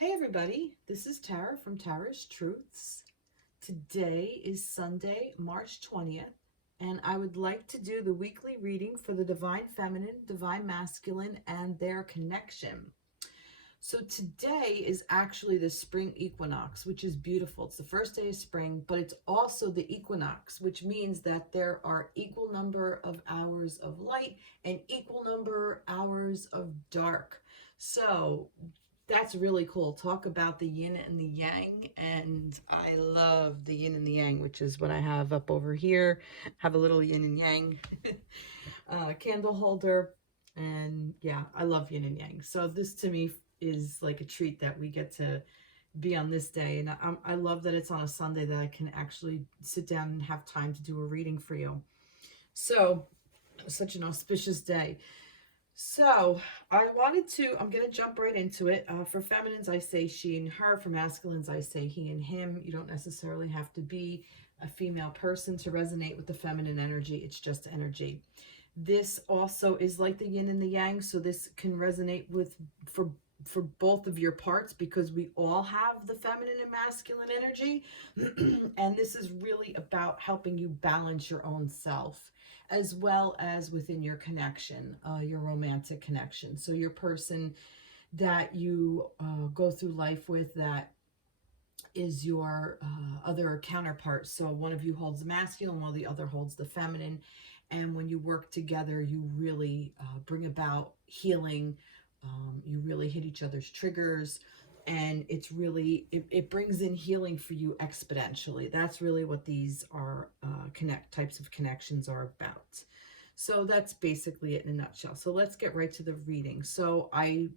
Hey everybody, this is Tara from Tara's Truths. Today is Sunday, March 20th, and I would like to do the weekly reading for the Divine Feminine, Divine Masculine, and their connection. So today is actually the spring equinox, which is beautiful. It's the first day of spring, but it's also the equinox, which means that there are equal number of hours of light and equal number hours of dark. So that's really cool. Talk about the yin and the yang. And I love the yin and the yang, which is what I have up over here. Have a little yin and yang candle holder. And yeah, I love yin and yang. So this to me is like a treat that we get to be on this day. And I love that it's on a Sunday that I can actually sit down and have time to do a reading for you. So such an auspicious day. So I'm going to jump right into it. For feminines, I say she and her. For masculines, I say he and him. You don't necessarily have to be a female person to resonate with the feminine energy. It's just energy. This also is like the yin and the yang. So this can resonate with, for both of your parts, because we all have the feminine and masculine energy. And this is really about helping you balance your own self, as well as within your connection, your romantic connection. So your person that you go through life with, that is your other counterpart. So one of you holds the masculine, while the other holds the feminine. And when you work together, you really bring about healing. You really hit each other's triggers. And it's really, it brings in healing for you exponentially. That's really what these are types of connections are about. So that's basically it in a nutshell. So let's get right to the reading. So and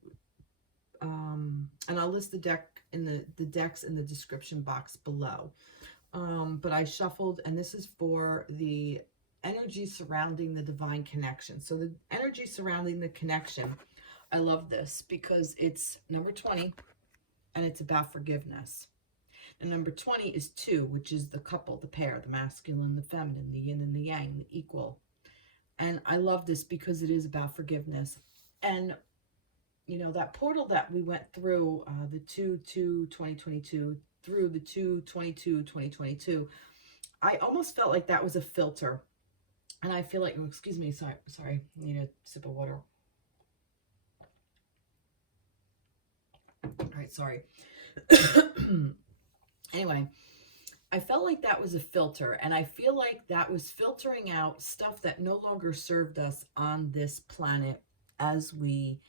I'll list the decks in the description box below. But I shuffled, and this is for the energy surrounding the divine connection. So the energy surrounding the connection, I love this because it's number 20, and it's about forgiveness. And number 20 is 2, which is the couple, the pair, the masculine, the feminine, the yin and the yang, the equal. And I love this because it is about forgiveness. And you know, that portal that we went through, the 2/2/2022 through the 2/22/2022, I almost felt like that was a filter. And I feel like, oh, excuse me, sorry, I need a sip of water. All right, sorry. Anyway, I felt like that was a filter, and I feel like that was filtering out stuff that no longer served us on this planet as we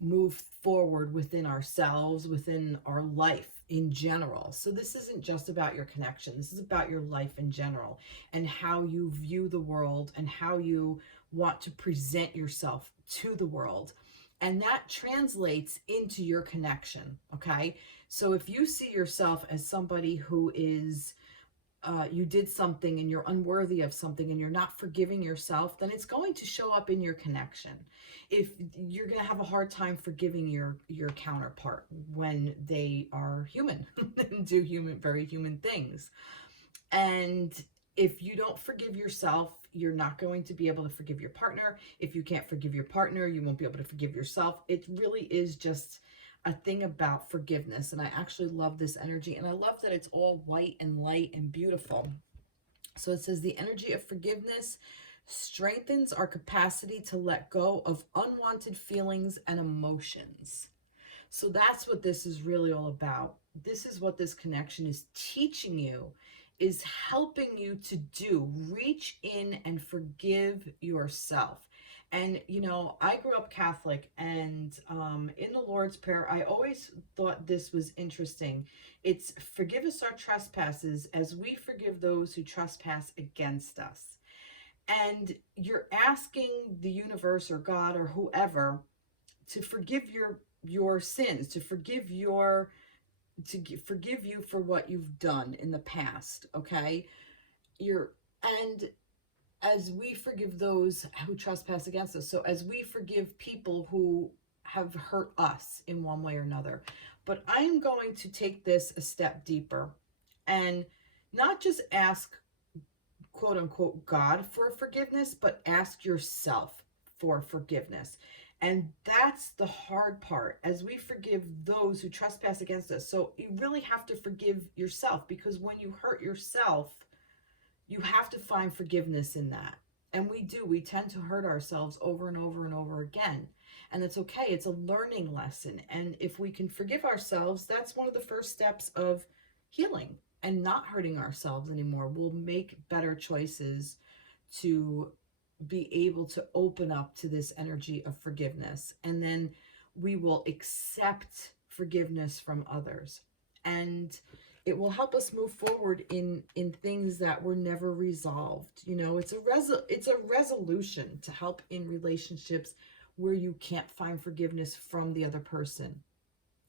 move forward within ourselves, within our life in general. So this isn't just about your connection. This is about your life in general, and how you view the world, and how you want to present yourself to the world. And that translates into your connection, okay? So if you see yourself as somebody who is you did something and you're unworthy of something, and you're not forgiving yourself, then it's going to show up in your connection. If you're going to have a hard time forgiving your counterpart when they are human and do very human things. And if you don't forgive yourself, you're not going to be able to forgive your partner. If you can't forgive your partner, you won't be able to forgive yourself. It really is just a thing about forgiveness. And I actually love this energy, and I love that it's all white and light and beautiful. So it says the energy of forgiveness strengthens our capacity to let go of unwanted feelings and emotions. So that's what this is really all about. This is what this connection is teaching you, is helping you to do. Reach in and forgive yourself. And, you know, I grew up Catholic, and in the Lord's Prayer, I always thought this was interesting. It's forgive us our trespasses as we forgive those who trespass against us. And you're asking the universe or God or whoever to forgive your sins, to forgive you for what you've done in the past, okay? And as we forgive those who trespass against us. So as we forgive people who have hurt us in one way or another. But I am going to take this a step deeper, and not just ask, quote unquote, God for forgiveness, but ask yourself for forgiveness. And that's the hard part, as we forgive those who trespass against us. So you really have to forgive yourself, because when you hurt yourself, you have to find forgiveness in that. And we do. We tend to hurt ourselves over and over and over again. And it's okay. It's a learning lesson. And if we can forgive ourselves, that's one of the first steps of healing and not hurting ourselves anymore. We'll make better choices to be able to open up to this energy of forgiveness. And then we will accept forgiveness from others. And it will help us move forward in things that were never resolved. You know, it's a resolution to help in relationships where you can't find forgiveness from the other person,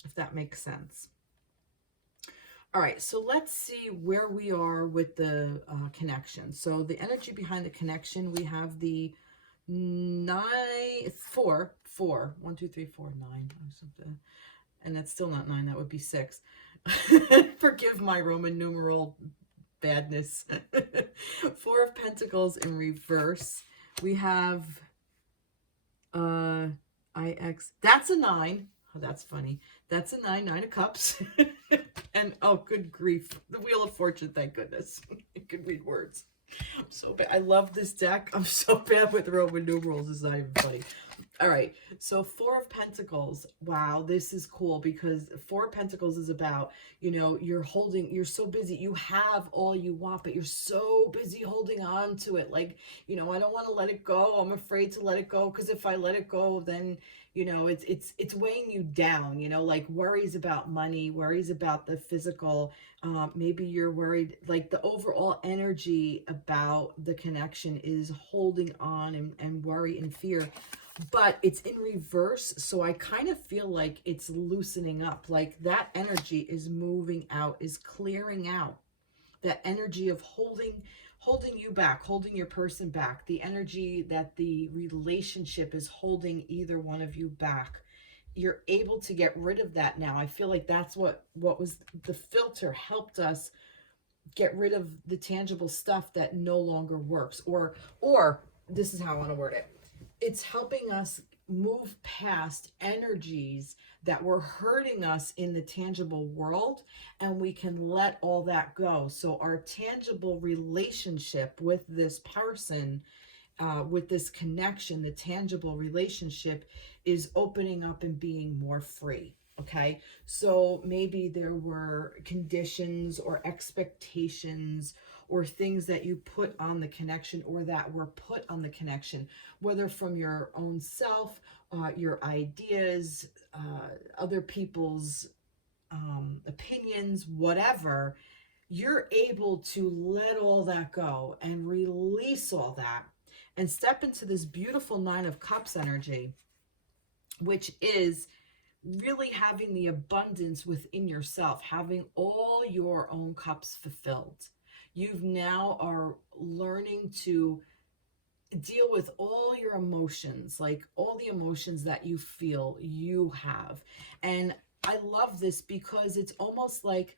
if that makes sense. All right, so let's see where we are with the connection. So the energy behind the connection, we have the 9, 4, 4, 1, 2, 3, 4, 9, something. And that's still not 9, that would be 6. Forgive my Roman numeral badness. 4 of Pentacles in reverse. We have IX. That's a 9. Oh, that's funny. That's a 9, 9 of Cups. And oh, good grief. The Wheel of Fortune, thank goodness. I can read words. I'm so bad. I love this deck. I'm so bad with Roman numerals. It's not even funny. All right, so 4 of Pentacles. Wow, this is cool, because 4 of Pentacles is about, you know, you're so busy. You have all you want, but you're so busy holding on to it. Like, you know, I don't want to let it go. I'm afraid to let it go, because if I let it go, then, you know, it's weighing you down, you know, like worries about money, worries about the physical. Maybe you're worried, like the overall energy about the connection is holding on and worry and fear. But it's in reverse, so I kind of feel like it's loosening up. Like that energy is moving out, is clearing out. That energy of holding you back, holding your person back. The energy that the relationship is holding either one of you back. You're able to get rid of that now. I feel like that's what was the filter helped us get rid of the tangible stuff that no longer works. Or this is how I want to word it. It's helping us move past energies that were hurting us in the tangible world, and we can let all that go. So our tangible relationship with this person, with this connection, the tangible relationship is opening up and being more free. Okay, so maybe there were conditions or expectations or things that you put on the connection, or that were put on the connection, whether from your own self, your ideas, other people's opinions, whatever. You're able to let all that go and release all that and step into this beautiful 9 of Cups energy, which is really having the abundance within yourself, having all your own cups fulfilled. You've now are learning to deal with all your emotions, like all the emotions that you feel you have. And I love this because it's almost like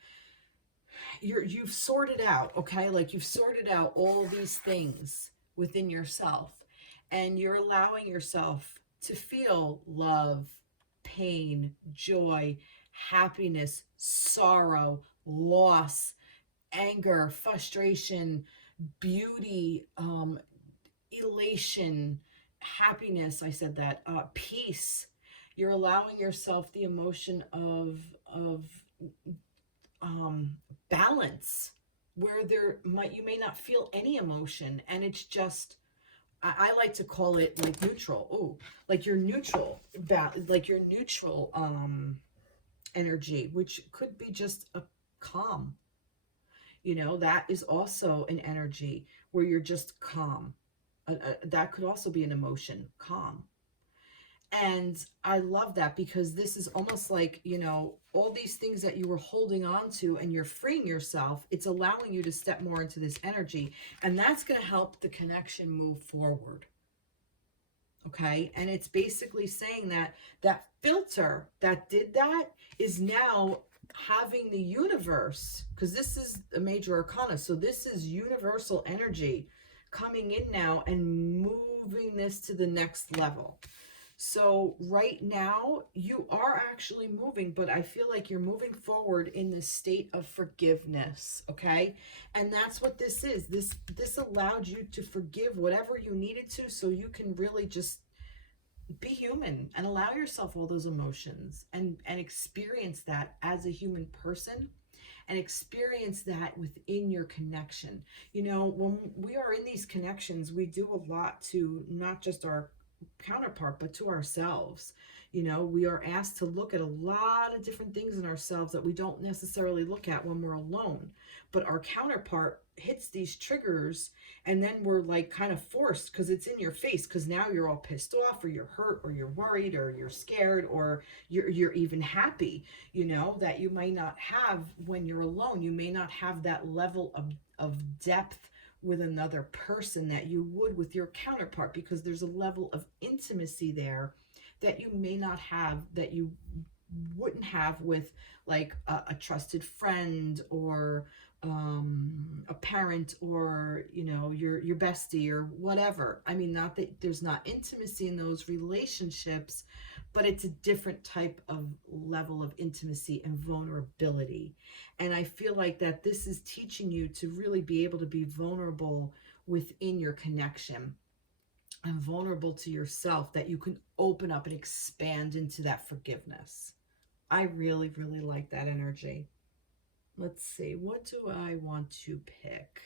you've sorted out, okay? Like you've sorted out all these things within yourself, and you're allowing yourself to feel love, pain, joy, happiness, sorrow, loss, anger, frustration, beauty, elation, happiness. I said that. Peace. You're allowing yourself the emotion of balance, where you may not feel any emotion, and it's just, I like to call it like neutral. Oh, like your neutral, like your neutral energy, which could be just a calm. You know, that is also an energy where you're just calm. That could also be an emotion, calm. And I love that, because this is almost like, you know, all these things that you were holding on to and you're freeing yourself, it's allowing you to step more into this energy. And that's going to help the connection move forward. Okay. And it's basically saying that that filter that did that is now having the universe, because this is a major arcana. So this is universal energy coming in now and moving this to the next level. So right now you are actually moving, but I feel like you're moving forward in this state of forgiveness, okay? And that's what this is. This allowed you to forgive whatever you needed to, so you can really just be human and allow yourself all those emotions and experience that as a human person, and experience that within your connection. You know, when we are in these connections, we do a lot to not just our counterpart, but to ourselves. You know, we are asked to look at a lot of different things in ourselves that we don't necessarily look at when we're alone. But our counterpart hits these triggers, and then we're like kind of forced because it's in your face, because now you're all pissed off, or you're hurt, or you're worried, or you're scared, or you're even happy, you know, that you might not have when you're alone. You may not have that level of depth with another person that you would with your counterpart, because there's a level of intimacy there that you may not have, that you wouldn't have with like a trusted friend, or a parent, or you know, your bestie or whatever. I mean, not that there's not intimacy in those relationships, but it's a different type of level of intimacy and vulnerability. And I feel like that this is teaching you to really be able to be vulnerable within your connection, and vulnerable to yourself, that you can open up and expand into that forgiveness. I really, really like that energy. Let's see, what do I want to pick?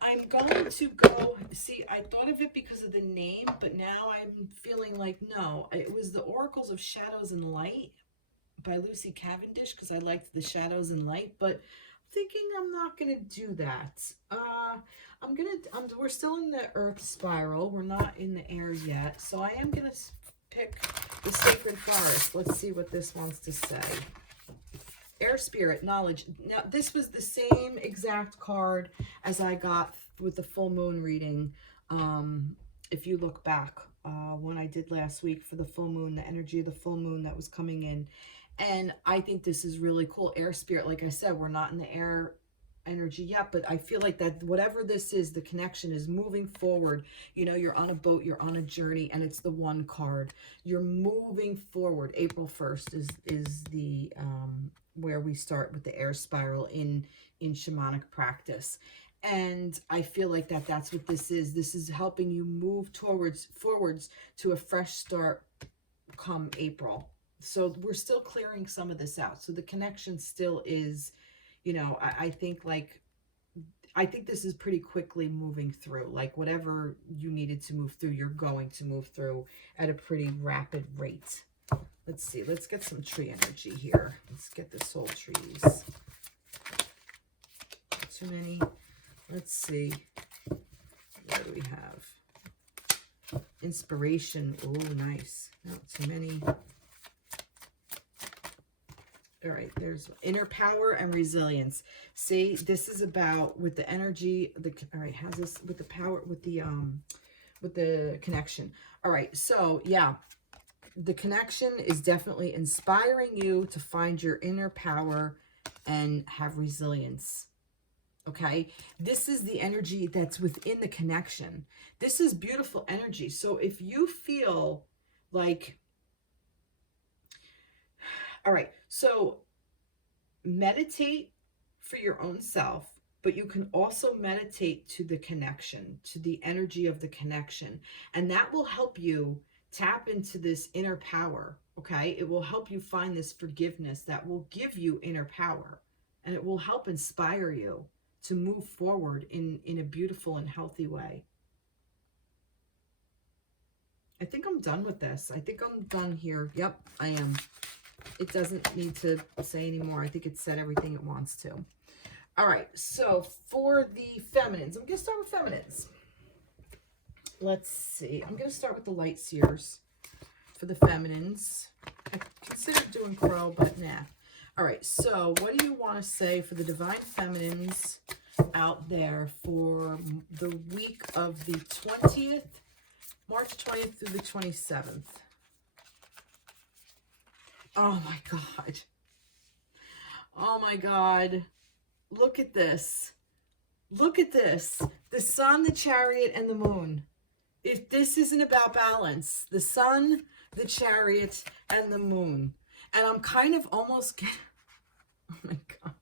I'm going to go, see, I thought of it because of the name, but now I'm feeling like, no, it was the Oracles of Shadows and Light by Lucy Cavendish, because I liked the shadows and light, but I'm thinking I'm not going to do that. We're still in the earth spiral. We're not in the air yet. So I am going to pick the Sacred Forest. Let's see what this wants to say. Air Spirit, Knowledge. Now, this was the same exact card as I got with the full moon reading. If you look back, when I did last week for the full moon, the energy of the full moon that was coming in. And I think this is really cool. Air Spirit, like I said, we're not in the air energy yet, but I feel like that whatever this is, the connection is moving forward. You know, you're on a boat, you're on a journey, and it's the one card. You're moving forward. April 1st is the where we start with the air spiral in shamanic practice. And I feel like that's what this is. This is helping you move forwards to a fresh start come April. So we're still clearing some of this out. So the connection still is, you know, I think this is pretty quickly moving through. Like whatever you needed to move through, you're going to move through at a pretty rapid rate. Let's see. Let's get some tree energy here. Let's get the soul trees. Too many. Let's see. What do we have? Inspiration. Oh, nice. Not too many. All right, there's inner power and resilience. See, this is about with the energy. All right, has this with the power, with the connection. All right, so yeah, the connection is definitely inspiring you to find your inner power and have resilience. Okay, this is the energy that's within the connection. This is beautiful energy. So if you feel like, all right, so meditate for your own self, but you can also meditate to the connection, to the energy of the connection. And that will help you tap into this inner power, okay? It will help you find this forgiveness that will give you inner power. And it will help inspire you to move forward in a beautiful and healthy way. I think I'm done with this. I think I'm done here. Yep, I am. It doesn't need to say anymore. I think it said everything it wants to. All right, so for the feminines, I'm going to start with feminines. Let's see. I'm going to start with the light seers for the feminines. I considered doing crow, but nah. All right, so what do you want to say for the divine feminines out there for the week of the 20th, March 20th through the 27th? Oh my God. Oh my God. Look at this. Look at this. The sun, the chariot, and the moon. If this isn't about balance, the sun, the chariot, and the moon. And I'm kind of almost getting, oh my God.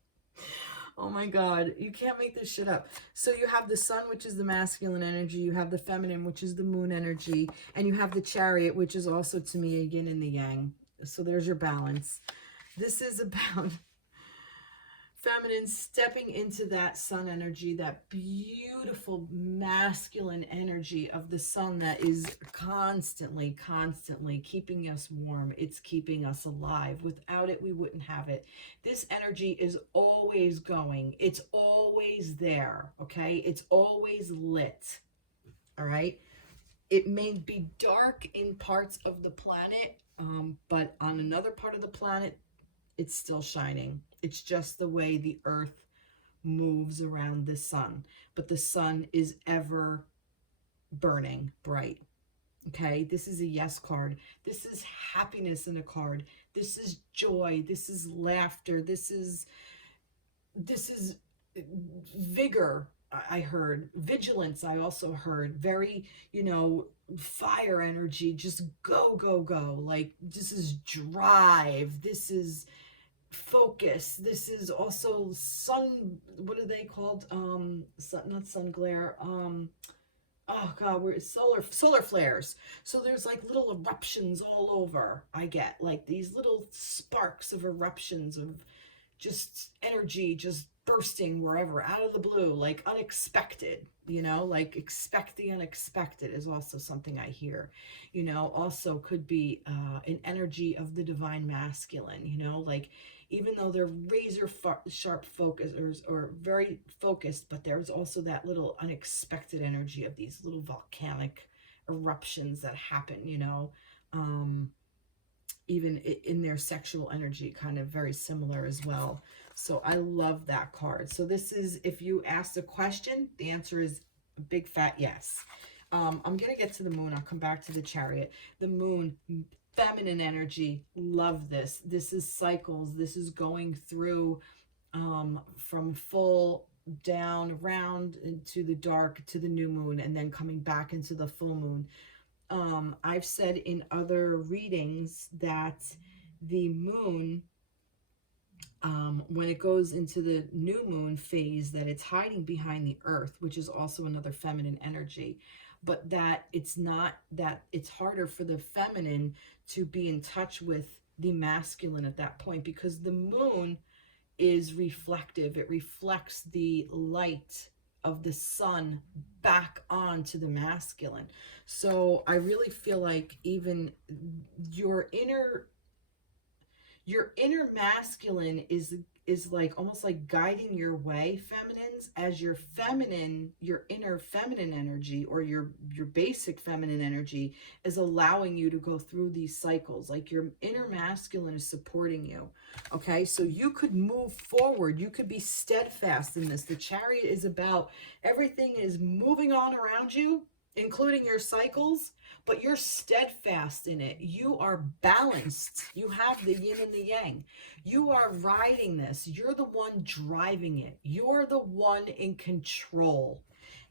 Oh my God, you can't make this shit up. So you have the sun, which is the masculine energy, you have the feminine, which is the moon energy, and you have the chariot, which is also to me a yin and the yang. So there's your balance. This is about feminine stepping into that sun energy, that beautiful masculine energy of the sun that is constantly, constantly keeping us warm. It's keeping us alive. Without it, we wouldn't have it. This energy is always going. It's always there, okay? It's always lit, all right? It may be dark in parts of the planet, but on another part of the planet, it's still shining. It's just the way the earth moves around the sun. But the sun is ever burning bright. Okay, this is a yes card. This is happiness in a card. This is joy. This is laughter. This is vigor. I heard vigilance. I also heard very, fire energy. Just go, go, go. Like, this is drive. This is focus. This is also sun, what are they called? Sun, not sun glare. Oh God, where is solar flares. So there's like little eruptions all over. I get like these little sparks of eruptions of just energy just bursting wherever out of the blue, like unexpected, like expect the unexpected is also something I hear. Also could be an energy of the divine masculine, like even though they're razor sharp focusers or very focused, but there's also that little unexpected energy of these little volcanic eruptions that happen, even in their sexual energy, kind of very similar as well. So I love that card. So this is, if you asked a question, the answer is a big fat yes. I'm going to get to the moon. I'll come back to the chariot. The moon, feminine energy, love this. This is cycles. This is going through from full down, round into the dark to the new moon, and then coming back into the full moon. I've said in other readings that the moon, when it goes into the new moon phase, that it's hiding behind the earth, which is also another feminine energy, but that it's not, that it's harder for the feminine to be in touch with the masculine at that point, because the moon is reflective. It reflects the light of the sun back onto the masculine. So I really feel like even your inner masculine is like almost like guiding your way, feminines, as your inner feminine energy, or your basic feminine energy, is allowing you to go through these cycles. Like your inner masculine is supporting you. Okay, so you could move forward. You could be steadfast in this. The chariot is about everything is moving on around you, including your cycles, but you're steadfast in it. You are balanced. You have the yin and the yang. You are riding this. You're the one driving it. You're the one in control.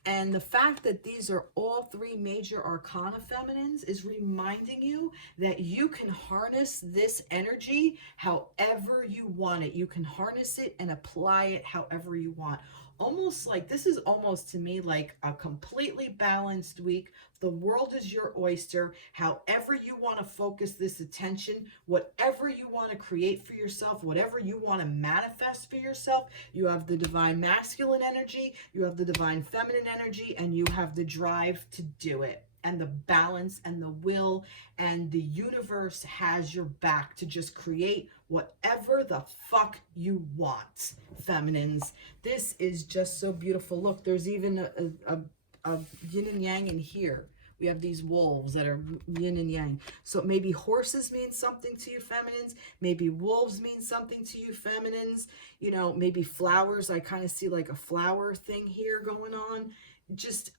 And the fact that these are all three major arcana feminines is reminding you that you can harness this energy however you want it. You can harness it and apply it however you want. Almost like, this is almost to me like a completely balanced week. The world is your oyster. However you want to focus this attention, whatever you want to create for yourself, whatever you want to manifest for yourself, you have the divine masculine energy, you have the divine feminine energy, and you have the drive to do it, and the balance and the will, and the universe has your back to just create whatever the fuck you want, feminines. This is just so beautiful. Look, there's even a yin and yang in here. We have these wolves that are yin and yang. So maybe horses mean something to you, feminines. Maybe wolves mean something to you, feminines. Maybe flowers. I kind of see like a flower thing here going on. Just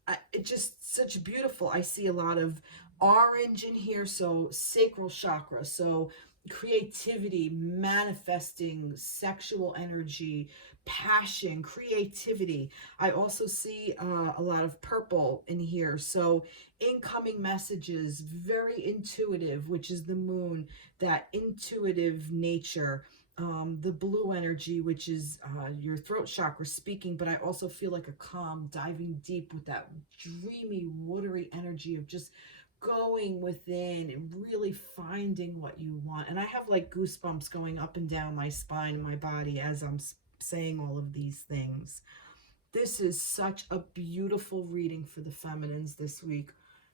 such beautiful. I see a lot of orange in here, so sacral chakra. So creativity, manifesting, sexual energy, passion, creativity. I also see a lot of purple in here. So incoming messages, very intuitive, which is the moon, that intuitive nature. The blue energy, which is your throat chakra speaking, but I also feel like a calm, diving deep with that dreamy, watery energy of just going within and really finding what you want. And I have like goosebumps going up and down my spine and my body as I'm saying all of these things. This is such a beautiful reading for the feminines this week.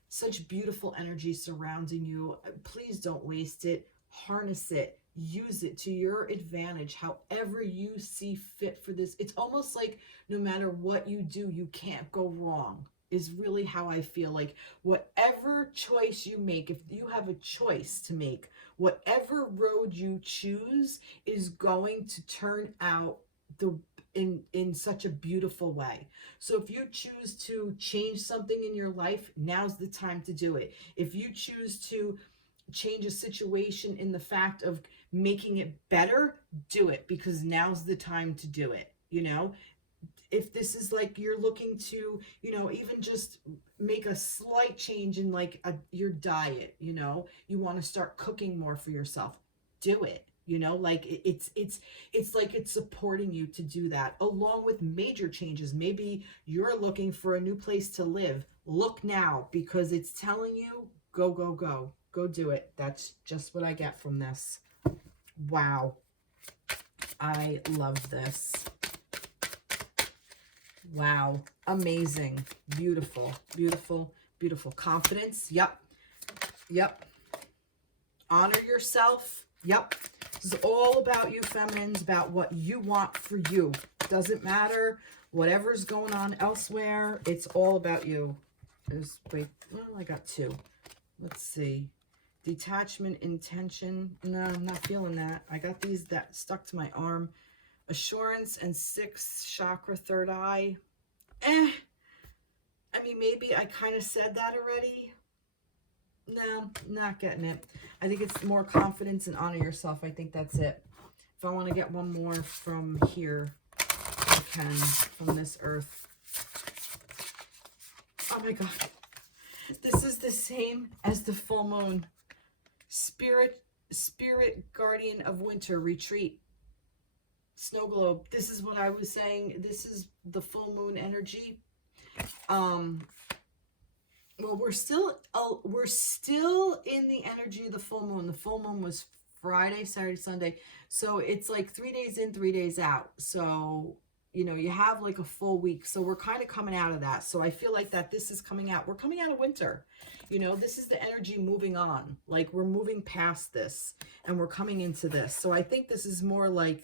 Such beautiful energy surrounding you. Please don't waste it. Harness it. Use it to your advantage, however you see fit for this. It's almost like no matter what you do, you can't go wrong, is really how I feel. Like whatever choice you make, if you have a choice to make, whatever road you choose is going to turn out the in such a beautiful way. So if you choose to change something in your life, now's the time to do it. If you choose to change a situation in the fact of making it better, do it, because now's the time to do it. You know, if this is like you're looking to, you know, even just make a slight change in like your diet, you know, you want to start cooking more for yourself, do it. You know, like it's like it's supporting you to do that, along with major changes. Maybe you're looking for a new place to live. Look now, because it's telling you go, go, go, go do it. That's just what I get from this. Wow, I love this. Wow, amazing, beautiful, beautiful, beautiful. Confidence, yep, yep. Honor yourself, yep. This is all about you, feminines, about what you want for you. Doesn't matter whatever's going on elsewhere. It's all about you. Wait, well, I got two. Let's see. Detachment, intention. No, I'm not feeling that. I got these that stuck to my arm. Assurance and sixth chakra, third eye. I mean, maybe I kind of said that already. No, not getting it. I think it's more confidence and honor yourself. I think that's it. If I want to get one more from here, I can, from this earth. Oh my God. This is the same as the full moon. Spirit guardian of winter, retreat. Snow globe. This is what I was saying. This is the full moon energy. Well, we're still in the energy of the full moon. The full moon was Friday, Saturday, Sunday. So it's like 3 days in, 3 days out. So, you know, you have like a full week. So we're kind of coming out of that. So I feel like that this is coming out. We're coming out of winter. You know, this is the energy moving on. Like we're moving past this and we're coming into this. So I think this is more like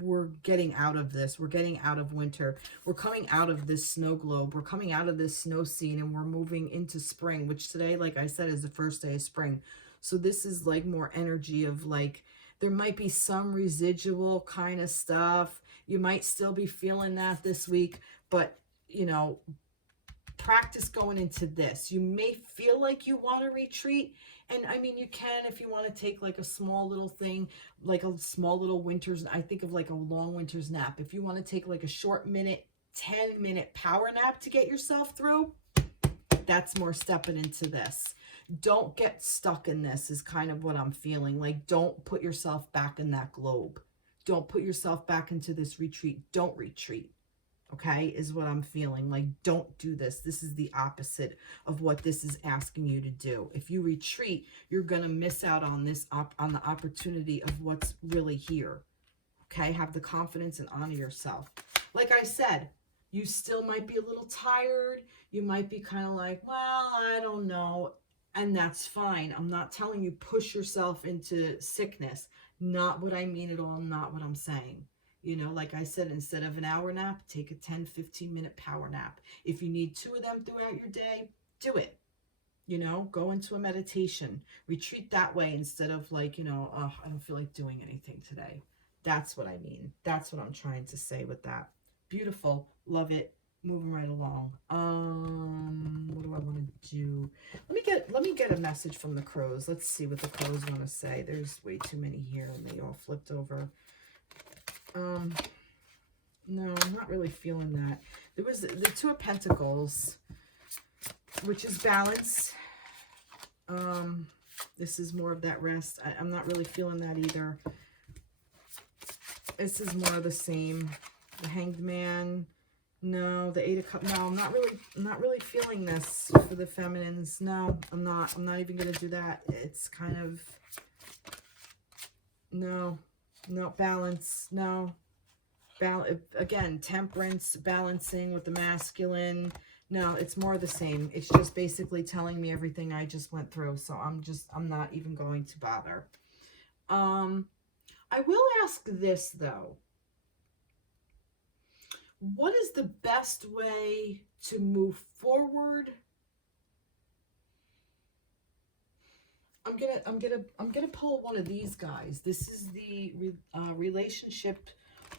we're getting out of this. We're getting out of winter. We're coming out of this snow globe. We're coming out of this snow scene and we're moving into spring, which today, like I said, is the first day of spring. So this is like more energy of like, there might be some residual kind of stuff. You might still be feeling that this week, but you know, practice going into this. You may feel like you want to retreat, and I mean, you can if you want to take like a small little thing, like a small little winter's, I think of like a long winter's nap. If you want to take like a short 10-minute power nap to get yourself through, that's more stepping into this. Don't get stuck in this is kind of what I'm feeling. Like, don't put yourself back in that globe. Don't put yourself back into this retreat. Don't retreat. Okay, is what I'm feeling. Like, don't do this. This is the opposite of what this is asking you to do. If you retreat, you're going to miss out on this, on the opportunity of what's really here. Okay, have the confidence and honor yourself. Like I said, you still might be a little tired. You might be kind of like, well, I don't know. And that's fine. I'm not telling you push yourself into sickness. Not what I mean at all. Not what I'm saying. You know, like I said, instead of an hour nap, take a 10-15-minute power nap. If you need 2 of them throughout your day, do it. You know, go into a meditation. Retreat that way instead of like, you know, oh, I don't feel like doing anything today. That's what I mean. That's what I'm trying to say with that. Beautiful. Love it. moving right along. What do I want to do? Let me get a message from the crows. Let's see what the crows want to say. There's way too many here and they all flipped over. No, I'm not really feeling that. There was the Two of Pentacles, which is balance. This is more of that rest. I'm not really feeling that either. This is more of the same. The Hanged Man. No, the Eight of Cups. No, I'm not really feeling this for the feminines. No, I'm not even gonna do that. It's kind of no, balance. No. Again, temperance, balancing with the masculine. No, it's more of the same. It's just basically telling me everything I just went through. So I'm not even going to bother. I will ask this though. What is the best way to move forward? I'm gonna pull one of these guys. This is the relationship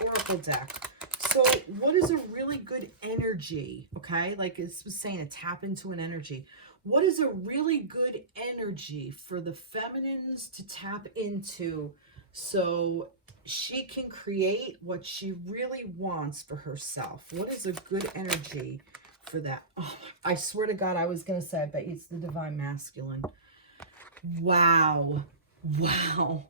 oracle deck. So what is a really good energy? Okay, like it was saying, a tap into an energy. What is a really good energy for the feminines to tap into so she can create what she really wants for herself? What is a good energy for that? Oh, I swear to God, I was going to say, I bet it's the Divine Masculine. Wow. Wow.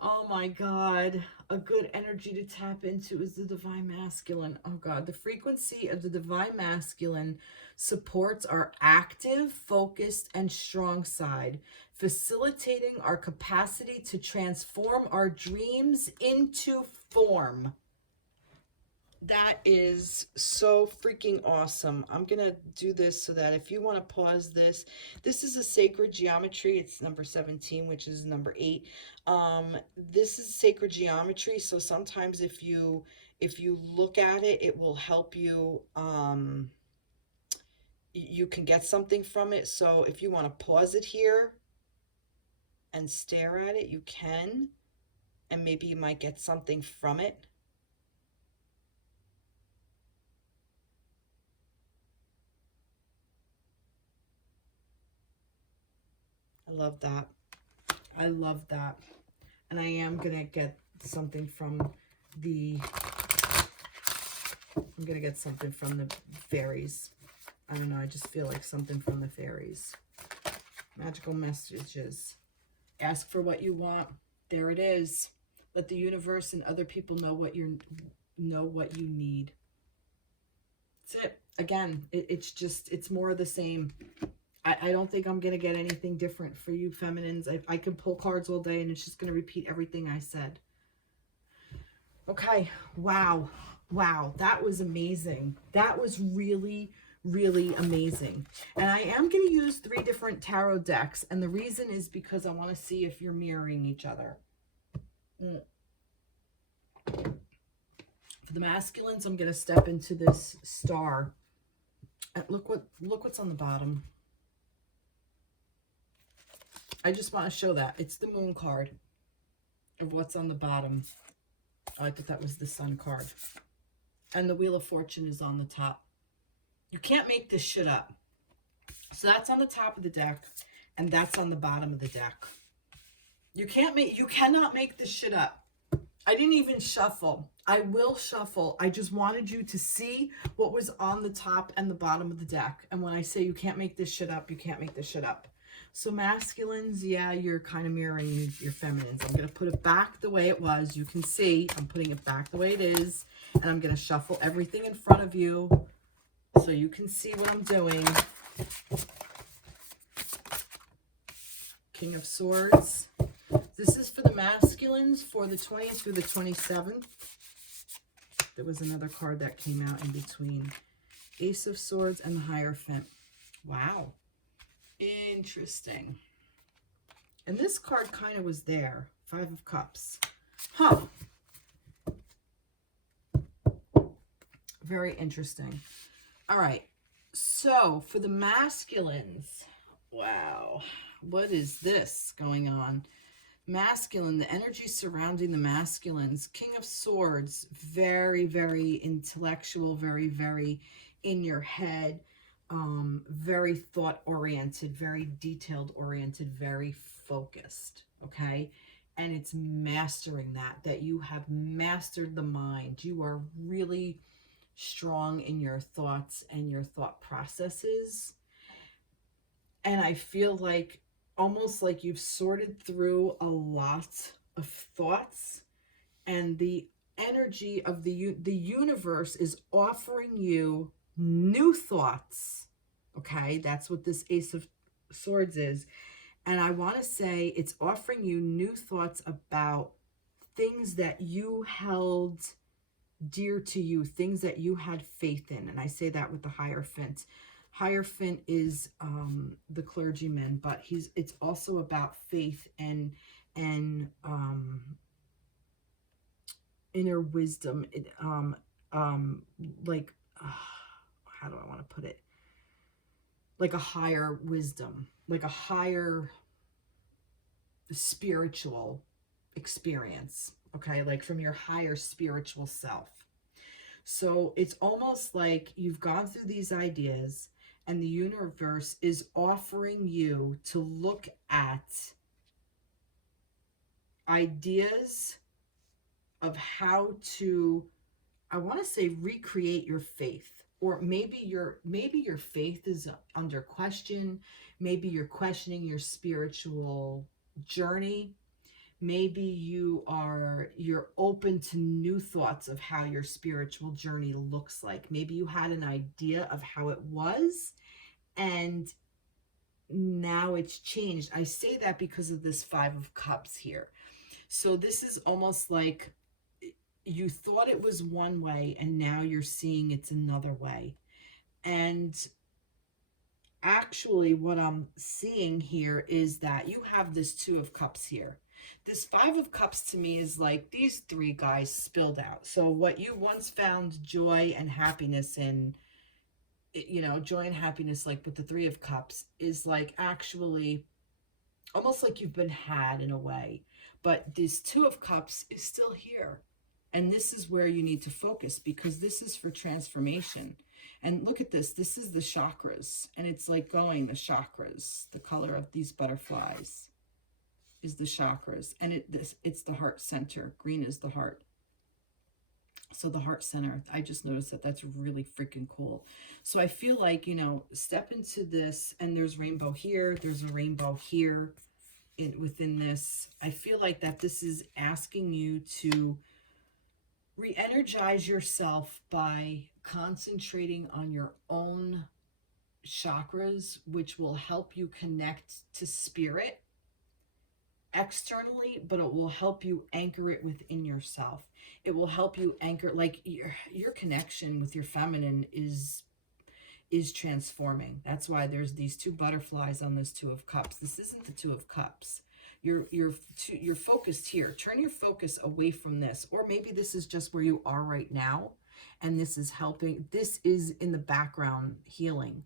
Oh my God. A good energy to tap into is the Divine Masculine. Oh God. The frequency of the Divine Masculine supports our active, focused, and strong side, facilitating our capacity to transform our dreams into form. That is so freaking awesome. I'm going to do this so that if you want to pause this, this is a sacred geometry. It's number 17, which is number 8. This is sacred geometry. So sometimes if you look at it, it will help you. You can get something from it. So if you want to pause it here and stare at it, you can. And maybe you might get something from it. I love that. I love that. And I am going to get something from the, I'm going to get something from the fairies. I don't know. I just feel like something from the fairies. Magical messages. Ask for what you want. There it is. Let the universe and other people know what you need. That's it. Again, it's more of the same. I don't think I'm going to get anything different for you feminines. I could pull cards all day and it's just going to repeat everything I said. Okay. Wow. Wow. That was amazing. That was really, really amazing. And I am going to use 3 different tarot decks. And the reason is because I want to see if you're mirroring each other. For the masculines, I'm going to step into this star. And look what's on the bottom. I just want to show that. It's the moon card of what's on the bottom. Oh, I thought that was the sun card. And the Wheel of Fortune is on the top. You can't make this shit up. So that's on the top of the deck. And that's on the bottom of the deck. You cannot make this shit up. I didn't even shuffle. I will shuffle. I just wanted you to see what was on the top and the bottom of the deck. And when I say you can't make this shit up, you can't make this shit up. So masculines, yeah, you're kind of mirroring your feminines. I'm going to put it back the way it was. You can see I'm putting it back the way it is. And I'm going to shuffle everything in front of you so you can see what I'm doing. King of Swords. This is for the masculines for the 20th through the 27th. There was another card that came out in between. Ace of Swords and the Hierophant. Wow. Interesting. And this card kind of was there. 5 of Cups. Huh. Very interesting. All right. So for the masculines, wow. What is this going on? masculine, the energy surrounding the masculines. King of Swords, very, very intellectual, very, very in your head, very thought oriented, very detailed oriented, very focused. Okay. And it's mastering that you have mastered the mind. You are really strong in your thoughts and your thought processes. And I feel like almost like you've sorted through a lot of thoughts, and the energy of the universe is offering you new thoughts. Okay, that's what this Ace of Swords is. And I want to say it's offering you new thoughts about things that you held dear to you, things that you had faith in. And I say that with the Hierophant. Hierophant is the clergyman, but it's also about faith and inner wisdom. Like how do I want to put it? Like a higher wisdom, like a higher spiritual experience. Okay, like from your higher spiritual self. So it's almost like you've gone through these ideas, and the universe is offering you to look at ideas of how to, I want to say, recreate your faith. Or maybe your faith is under question. Maybe you're questioning your spiritual journey. Maybe you're open to new thoughts of how your spiritual journey looks like. Maybe you had an idea of how it was, and now it's changed. I say that because of this Five of Cups here. So this is almost like you thought it was one way, and now you're seeing it's another way. And actually what I'm seeing here is that you have this Two of Cups here. This Five of Cups to me is like these three guys spilled out. So what you once found joy and happiness in, you know, joy and happiness, like with the Three of Cups, is like actually almost like you've been had in a way. But this Two of Cups is still here. And this is where you need to focus, because this is for transformation. And look at this. This is the chakras. And it's like going, the chakras, the color of these butterflies is the chakras. And it's the heart center. Green is the heart. So the heart center, I just noticed that that's really freaking cool. So I feel like, you know, step into this, and there's rainbow here. There's a rainbow here within this. I feel like that this is asking you to re-energize yourself by concentrating on your own chakras, which will help you connect to spirit externally, but it will help you anchor it within yourself. It will help you anchor, like your connection with your feminine is transforming. That's why there's these two butterflies on this Two of Cups. This isn't the Two of Cups. You're focused here. Turn your focus away from this, or maybe this is just where you are right now, and this is helping. This is in the background healing,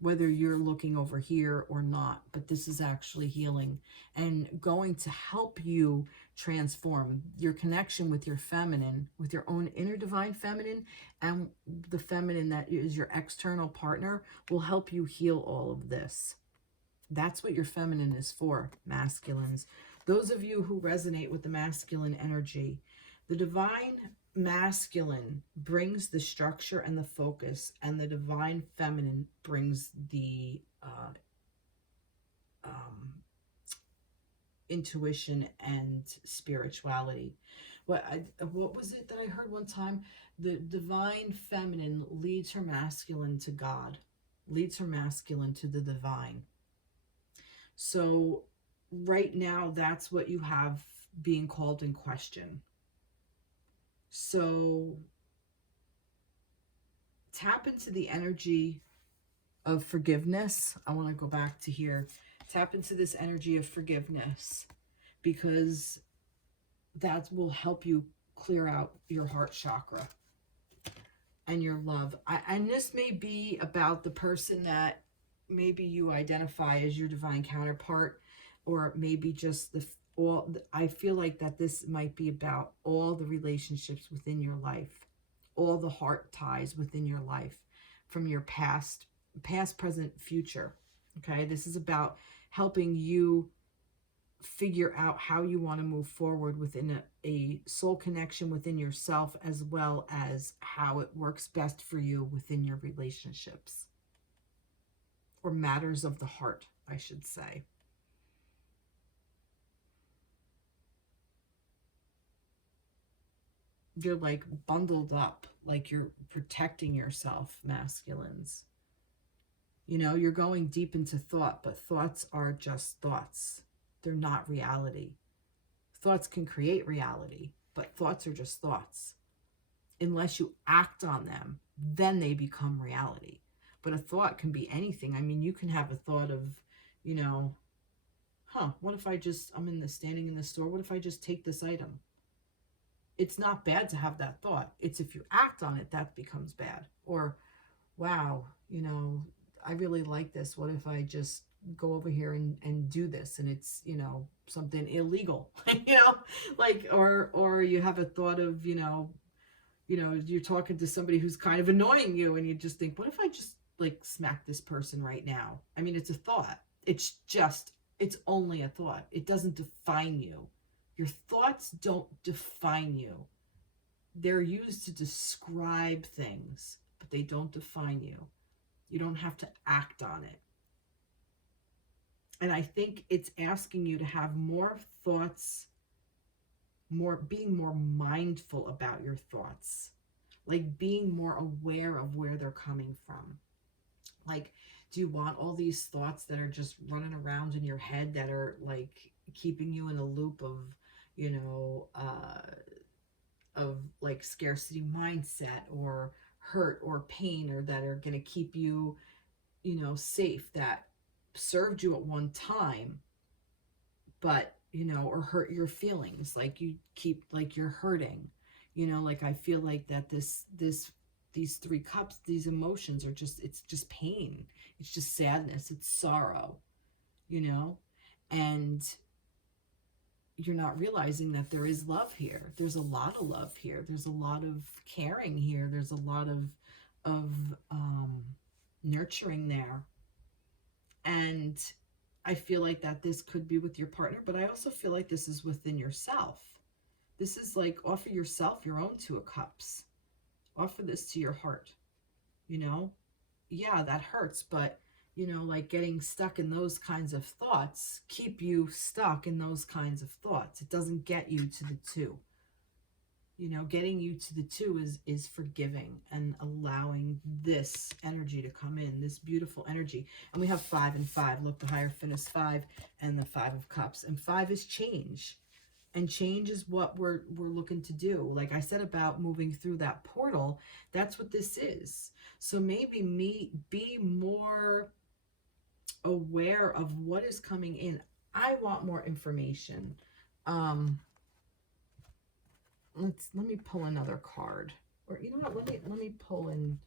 whether you're looking over here or not, but this is actually healing and going to help you transform your connection with your feminine, with your own inner divine feminine, and the feminine that is your external partner will help you heal all of this. That's what your feminine is for, masculines. Those of you who resonate with the masculine energy, the divine masculine brings the structure and the focus, and the divine feminine brings the intuition and spirituality. What was it that I heard one time? The divine feminine leads her masculine to God, leads her masculine to the divine. So right now, that's what you have being called in question. So tap into the energy of forgiveness. I want to go back to here. Tap into this energy of forgiveness, because that will help you clear out your heart chakra and your love. And this may be about the person that maybe you identify as your divine counterpart, or maybe just I feel like that this might be about all the relationships within your life, all the heart ties within your life, from your past, present, future. Okay, this is about helping you figure out how you want to move forward within a soul connection within yourself, as well as how it works best for you within your relationships, or matters of the heart, I should say. You're like bundled up, like you're protecting yourself, masculines. You know, you're going deep into thought, but thoughts are just thoughts. They're not reality. Thoughts can create reality, but thoughts are just thoughts. Unless you act on them, then they become reality. But a thought can be anything. I mean, you can have a thought of, you know, what if I'm standing in the store, what if I just take this item? It's not bad to have that thought. It's if you act on it, that becomes bad. Or, wow, I really like this. What if I just go over here and do this, and it's, something illegal, like, or you have a thought of, you're talking to somebody who's kind of annoying you, and you just think, what if I just like smack this person right now? I mean, it's a thought. It's only a thought. It doesn't define you. Your thoughts don't define you. They're used to describe things, but they don't define you. You don't have to act on it. And I think it's asking you to have more thoughts, being more mindful about your thoughts, like being more aware of where they're coming from. Like, do you want all these thoughts that are just running around in your head that are like keeping you in a loop of, of like scarcity mindset or hurt or pain, or that are going to keep you, safe, that served you at one time, but, or hurt your feelings, like you keep, like you're hurting, like I feel like that these three cups, these emotions are it's just pain. It's just sadness. It's sorrow, and you're not realizing that there is love here. There's a lot of love here. There's a lot of caring here. There's a lot of nurturing there. And I feel like that this could be with your partner, but I also feel like this is within yourself. This is like, offer yourself your own Two of Cups. Offer this to your heart. Yeah, that hurts, but like getting stuck in those kinds of thoughts keep you stuck in those kinds of thoughts. It doesn't get you to the two. Getting you to the two is forgiving and allowing this energy to come in, this beautiful energy. And we have 5 and 5. Look, the Hierophant is 5 and the 5 of Cups. And 5 is change. And change is what we're looking to do. Like I said about moving through that portal, that's what this is. So maybe be more aware of what is coming in. I want more information. Let me pull another card. Or you know what? Let me pull in.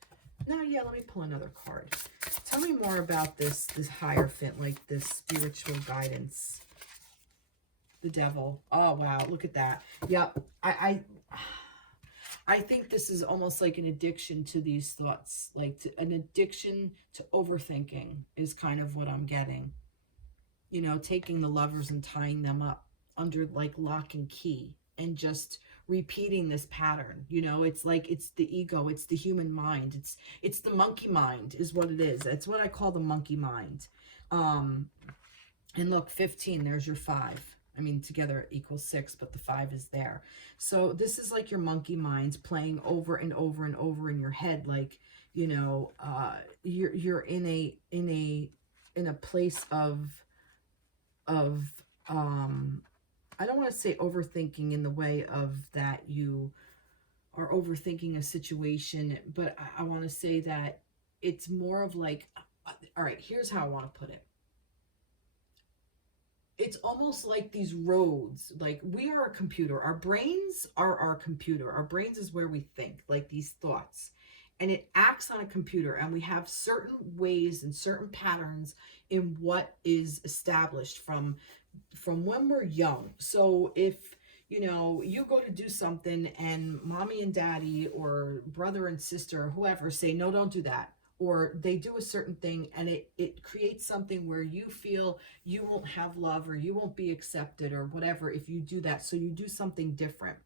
No, yeah, let me pull another card. Tell me more about this Hierophant, like this spiritual guidance. The Devil. Oh wow, look at that. Yep. I think this is almost like an addiction to these thoughts, like an addiction to overthinking is kind of what I'm getting. Taking the Lovers and tying them up under like lock and key, and just repeating this pattern. It's like, it's the ego, it's the human mind, it's the monkey mind is what it is. It's what I call the monkey mind. And look, 15, there's your 5. I mean, together it equals 6, but the 5 is there. So this is like your monkey minds playing over and over and over in your head. Like, you're in a place of I don't want to say overthinking in the way of that you are overthinking a situation, but I want to say that it's more of like, all right, here's how I want to put it. It's almost like these roads, like we are a computer. Our brains are our computer. Our brains is where we think, like these thoughts. And it acts on a computer, and we have certain ways and certain patterns in what is established from from when we're young. So if, you know, you go to do something and mommy and daddy or brother and sister or whoever say, no, don't do that. Or they do a certain thing and it creates something where you feel you won't have love or you won't be accepted or whatever if you do that. So you do something different.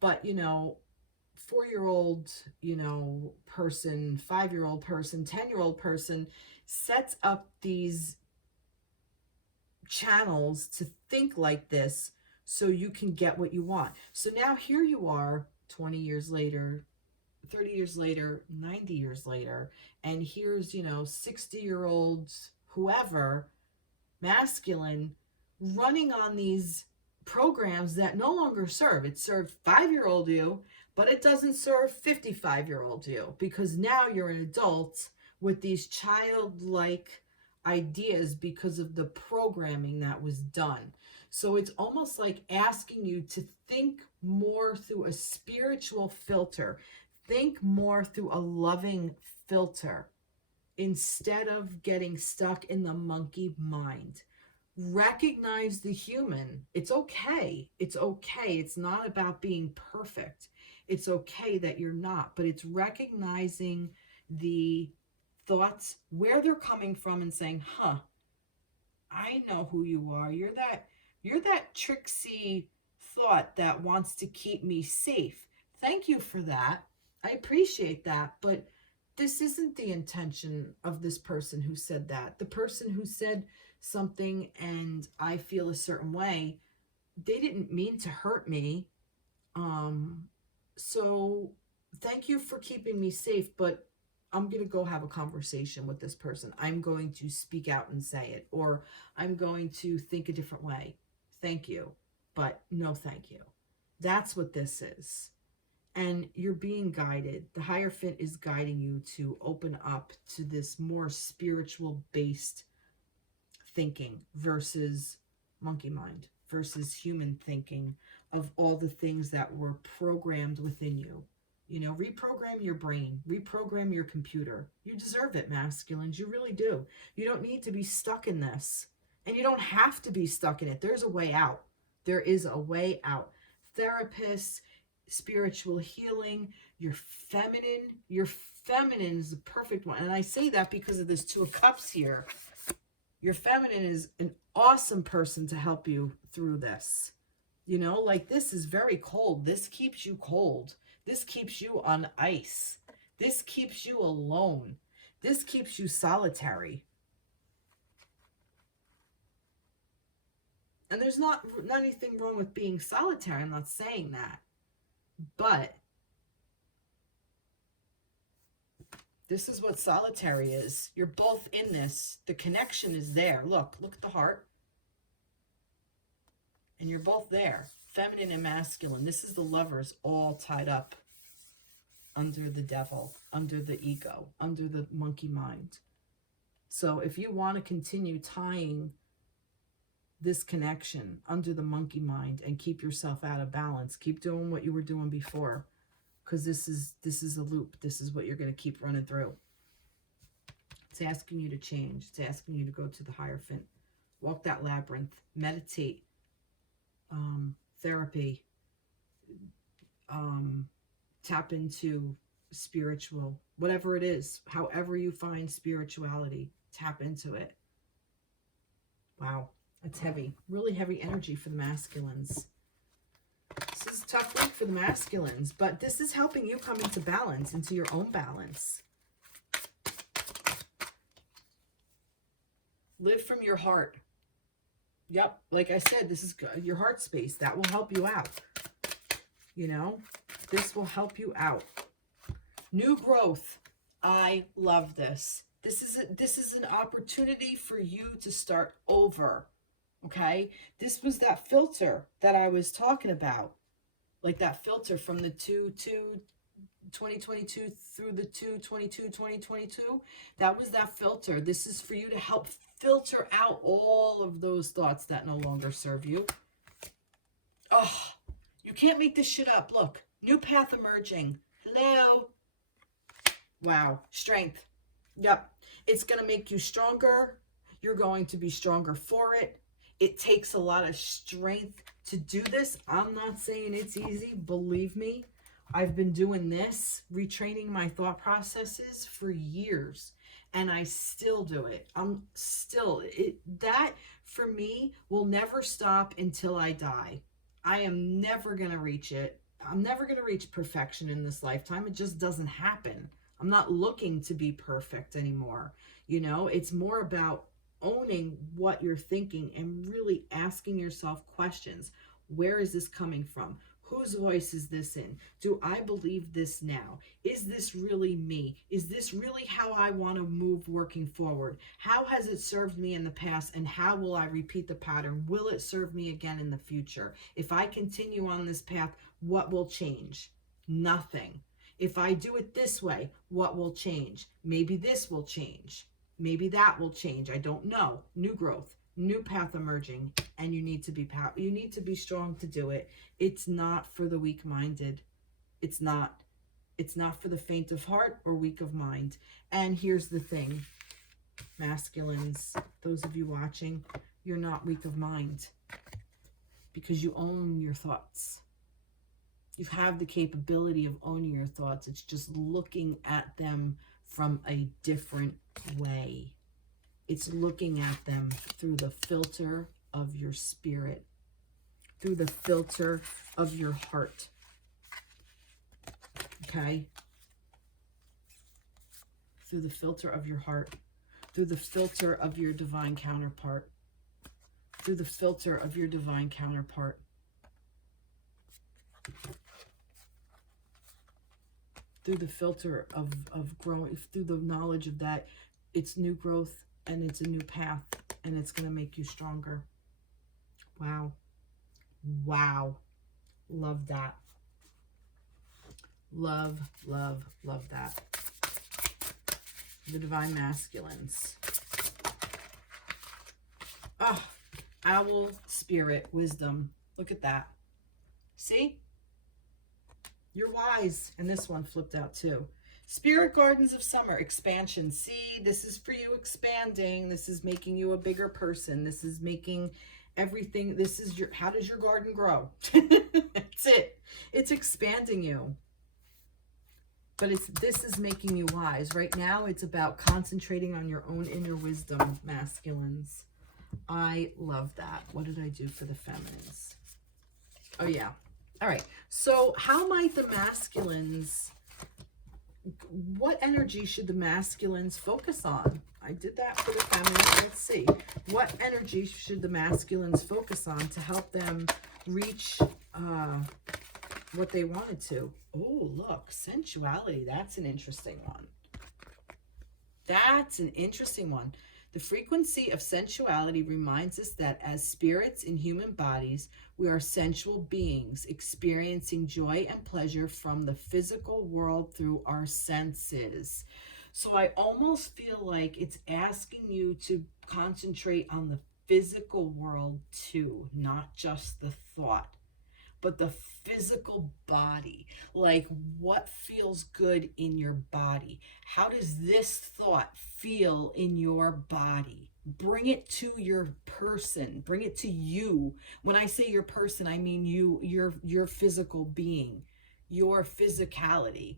But, you know, 4-year-old, you know, person, 5-year-old person, 10-year-old person sets up these channels to think like this so you can get what you want. So now here you are 20 years later, 30 years later, 90 years later, and here's, you know, 60-year-olds, whoever, masculine, running on these programs that no longer serve. It served 5-year-old you, but it doesn't serve 55-year-old you because now you're an adult with these childlike ideas because of the programming that was done. So it's almost like asking you to think more through a spiritual filter, think more through a loving filter instead of getting stuck in the monkey mind. Recognize the human. It's okay. It's okay. It's not about being perfect. It's okay that you're not, but it's recognizing the thoughts, where they're coming from, and saying, huh, I know who you are. You're that tricksy thought that wants to keep me safe. Thank you for that. I appreciate that, but this isn't the intention of this person who said that. The person who said something and I feel a certain way, they didn't mean to hurt me. So thank you for keeping me safe, but I'm going to go have a conversation with this person. I'm going to speak out and say it, or I'm going to think a different way. Thank you, but no thank you. That's what this is. And you're being guided. The Hierophant is guiding you to open up to this more spiritual based thinking versus monkey mind, versus human thinking of all the things that were programmed within you. You know, reprogram your brain, reprogram your computer. You deserve it, masculines. You really do. You don't need to be stuck in this. And you don't have to be stuck in it. There's a way out. There is a way out. Therapists, spiritual healing, your feminine is the perfect one. And I say that because of this Two of Cups here. Your feminine is an awesome person to help you through this. You know, like this is very cold. This keeps you cold. This keeps you on ice. This keeps you alone. This keeps you solitary. And there's not anything wrong with being solitary. I'm not saying that. But this is what solitary is. You're both in this. The connection is there. Look at the heart. And you're both there. Feminine and masculine. This is the lovers all tied up under the devil, under the ego, under the monkey mind. So if you want to continue tying this connection under the monkey mind and keep yourself out of balance, keep doing what you were doing before, because this is a loop. This is what you're going to keep running through. It's asking you to change. It's asking you to go to the Hierophant, walk that labyrinth, meditate, therapy, tap into spiritual, whatever it is, however you find spirituality, tap into it. Wow, it's heavy, really heavy energy for the masculines. This is a tough week for the masculines, but this is helping you come into balance, into your own balance. Live from your heart. Yep, like I said, this is your heart space. That will help you out. You know, this will help you out. New growth. I love this. This is an opportunity for you to start over. Okay? This was that filter that I was talking about. Like that filter from the 2022 through the 2022. That was that filter. This is for you to help filter out all of those thoughts that no longer serve you. Oh, you can't make this shit up. Look, new path emerging. Hello. Wow. Strength. Yep. It's going to make you stronger. You're going to be stronger for it. It takes a lot of strength to do this. I'm not saying it's easy. Believe me, I've been doing this, retraining my thought processes for years, and I still do it. That for me will never stop until I die. I am never going to reach it. I'm never going to reach perfection in this lifetime. It just doesn't happen. I'm not looking to be perfect anymore. It's more about owning what you're thinking and really asking yourself questions. Where is this coming from? Whose voice is this in? Do I believe this now? Is this really me? Is this really how I want to move working forward? How has it served me in the past, and how will I repeat the pattern? Will it serve me again in the future? If I continue on this path, what will change? Nothing. If I do it this way, what will change? Maybe this will change. Maybe that will change. I don't know. New growth, new path emerging, and you need to be strong to do it. It's not for the weak-minded. It's not for the faint of heart or weak of mind. And here's the thing, masculines, those of you watching, you're not weak of mind because you own your thoughts. You have the capability of owning your thoughts. It's just looking at them from a different way. It's looking at them through the filter of your spirit, through the filter of your heart. Okay? Through the filter of your heart, through the filter of your divine counterpart, through the filter of your divine counterpart. Through the filter of growing, through the knowledge of that, it's new growth and it's a new path and it's going to make you stronger. Wow. Wow. Love that. Love, love, love that. The divine masculines. Oh, owl, spirit, wisdom. Look at that. See? You're wise. And this one flipped out too. Spirit gardens of summer, expansion. See, this is for you expanding. This is making you a bigger person. This is making everything. This is how does your garden grow? That's it. It's expanding you. But this is making you wise. Right now, it's about concentrating on your own inner wisdom, masculines. I love that. What did I do for the feminines? Oh, yeah. All right. So how might the masculines, what energy should the masculines focus on? I did that for the feminines. Let's see. What energy should the masculines focus on to help them reach what they wanted to? Oh, look, sensuality. That's an interesting one. That's an interesting one. The frequency of sensuality reminds us that as spirits in human bodies, we are sensual beings experiencing joy and pleasure from the physical world through our senses. So I almost feel like it's asking you to concentrate on the physical world too, not just the thought, but the physical body. Like, what feels good in your body? How does this thought feel in your body? Bring it to your person. Bring it to you. When I say your person, I mean you, your physical being, your physicality.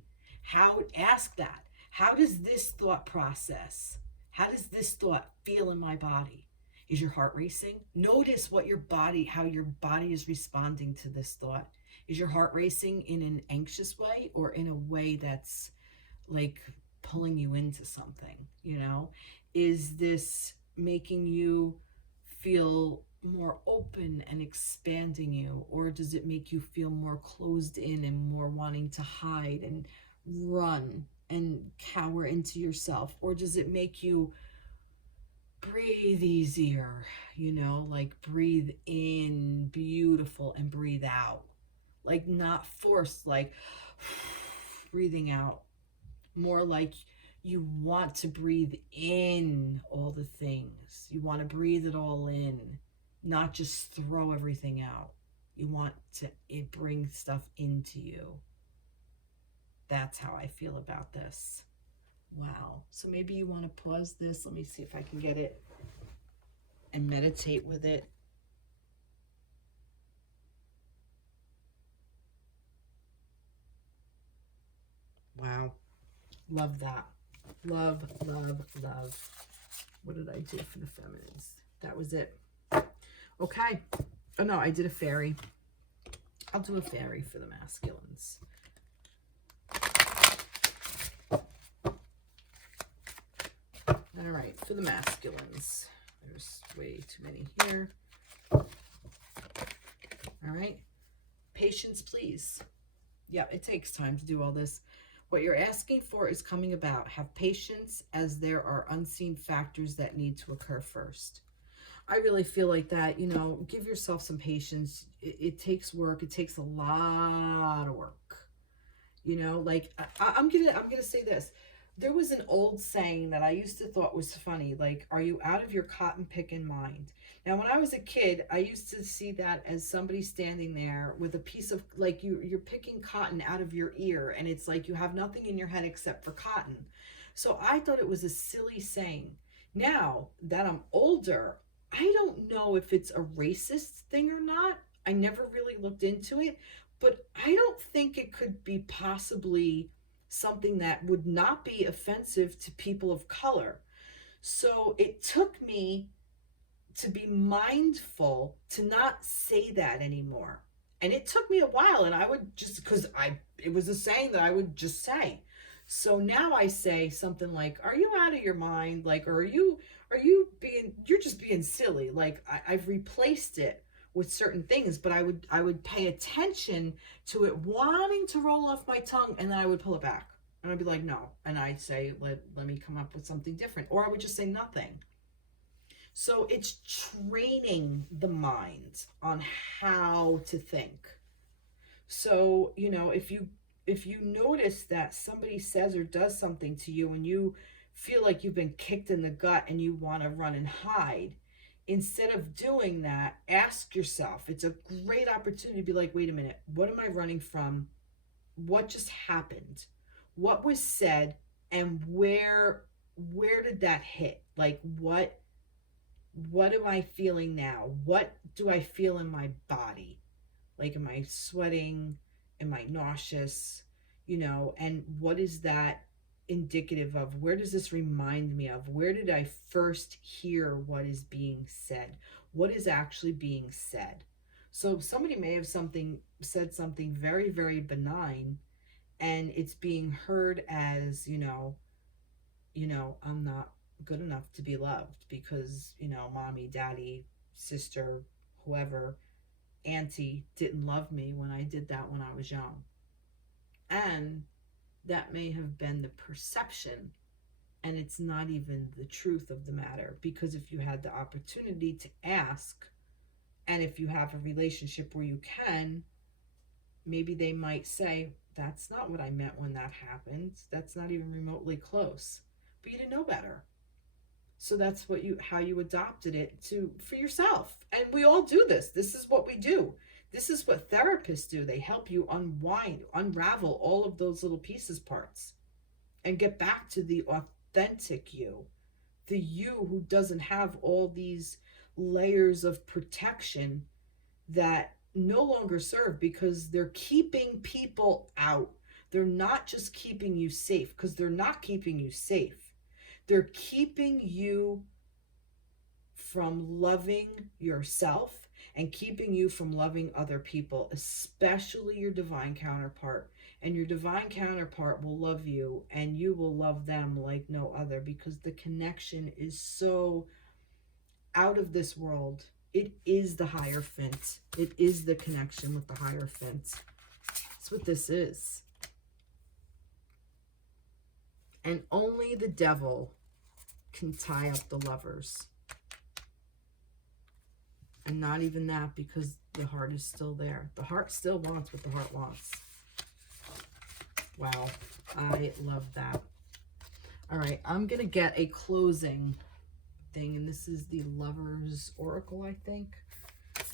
Ask that. How does this thought process? How does this thought feel in my body? Is your heart racing? Notice how your body is responding to this thought. Is your heart racing in an anxious way or in a way that's like pulling you into something, Is this making you feel more open and expanding you? Or does it make you feel more closed in and more wanting to hide and run and cower into yourself? Or does it make you breathe easier, like breathe in beautiful and breathe out, like not forced, like breathing out, more like you want to breathe in all the things. You want to breathe it all in, not just throw everything out. You want to bring stuff into you. That's how I feel about this. Wow. So maybe you want to pause this. Let me see if I can get it and meditate with it. Love that. Love, love, love. What did I do for the feminines? That was it. Okay. Oh, no, I did a fairy. I'll do a fairy for the masculines. All right, for the masculines. There's way too many here. All right. Patience, please. Yeah, it takes time to do all this. What you're asking for is coming about. Have patience, as there are unseen factors that need to occur first. I really feel like that, you know, give yourself some patience. It takes work. It takes a lot of work. You know, like I'm gonna say this. There was an old saying that I used to thought was funny, like, are you out of your cotton picking mind? Now, when I was a kid, I used to see that as somebody standing there with a piece of, like, you're picking cotton out of your ear, and it's like you have nothing in your head except for cotton. So I thought it was a silly saying. Now that I'm older, I don't know if it's a racist thing or not. I never really looked into it, but I don't think it could be possibly something that would not be offensive to people of color. So it took me to be mindful to not say that anymore. And it took me a while, and I would just, because it was a saying that I would just say. So now I say something like, are you out of your mind? Like, or you're just being silly. Like, I've replaced it with certain things, but I would pay attention to it wanting to roll off my tongue, and then I would pull it back. And I'd be like, no. And I'd say, let me come up with something different. Or I would just say nothing. So it's training the mind on how to think. So, you know, if you notice that somebody says or does something to you and you feel like you've been kicked in the gut and you want to run and hide, instead of doing that, ask yourself. It's a great opportunity to be like, wait a minute, what am I running from? What just happened? What was said, and where did that hit? Like, what am I feeling now? What do I feel in my body? Like, am I sweating? Am I nauseous? You know, and what is that indicative of? Where does this remind me of? Where did I first hear what is being said? What is actually being said? So somebody may have said something very, very benign, and it's being heard as, I'm not good enough to be loved because, mommy, daddy, sister, whoever, auntie didn't love me when I did that when I was young. And that may have been the perception, and it's not even the truth of the matter, because if you had the opportunity to ask, and if you have a relationship where you can, maybe they might say, that's not what I meant when that happened. That's not even remotely close. But you didn't know better. So that's how you adopted it for yourself. And we all do this. This is what we do. This is what therapists do. They help you unravel all of those little pieces parts and get back to the authentic you, the you who doesn't have all these layers of protection that no longer serve, because they're keeping people out. They're not just keeping you safe, because they're not keeping you safe. They're keeping you from loving yourself and keeping you from loving other people, especially your divine counterpart. And your divine counterpart will love you, and you will love them like no other, because the connection is so out of this world. It is the Hierophant. It is the connection with the Hierophant. That's what this is. And only the devil can tie up the lovers. And not even that, because the heart is still there. The heart still wants what the heart wants. Wow. I love that. All right. I'm going to get a closing thing. And this is the Lover's Oracle, I think.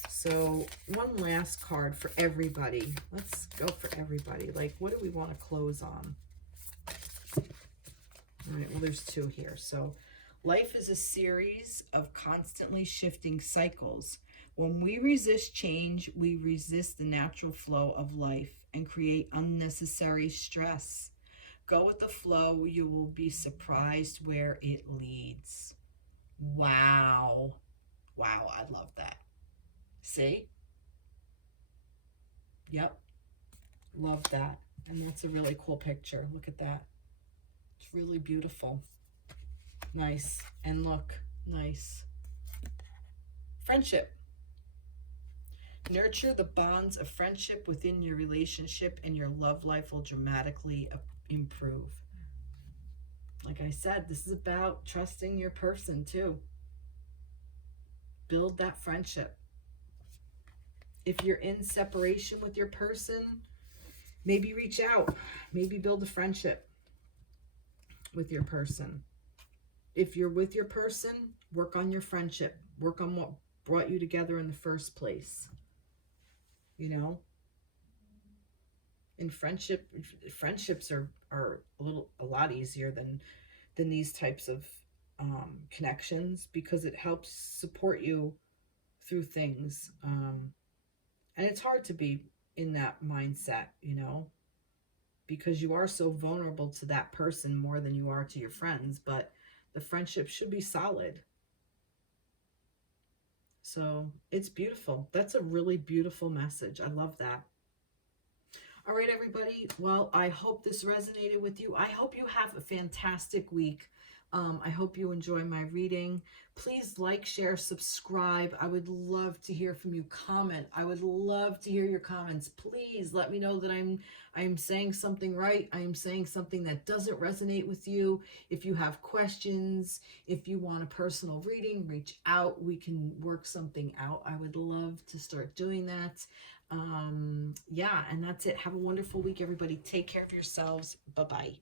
So one last card for everybody. Let's go for everybody. Like, what do we want to close on? All right. Well, there's two here. So life is a series of constantly shifting cycles. When we resist change, we resist the natural flow of life and create unnecessary stress. Go with the flow. You will be surprised where it leads. Wow. Wow, I love that. See? Yep. Love that. And that's a really cool picture. Look at that. It's really beautiful. Nice. And look, nice. Friendship. Nurture the bonds of friendship within your relationship, and your love life will dramatically improve. Like I said, this is about trusting your person too. Build that friendship. If you're in separation with your person, maybe reach out. Maybe build a friendship with your person. If you're with your person, work on your friendship. Work on what brought you together in the first place. You know? And friendships are a lot easier than these types of connections, because it helps support you through things. And it's hard to be in that mindset, you know, because you are so vulnerable to that person more than you are to your friends, but the friendship should be solid. So it's beautiful. That's a really beautiful message. I love that. All right, everybody. Well, I hope this resonated with you. I hope you have a fantastic week. I hope you enjoy my reading. Please like, share, subscribe. I would love to hear from you. Comment. I would love to hear your comments. Please let me know that I'm saying something right. I'm saying something that doesn't resonate with you. If you have questions, if you want a personal reading, reach out. We can work something out. I would love to start doing that. Yeah, and that's it. Have a wonderful week, everybody. Take care of yourselves. Bye-bye.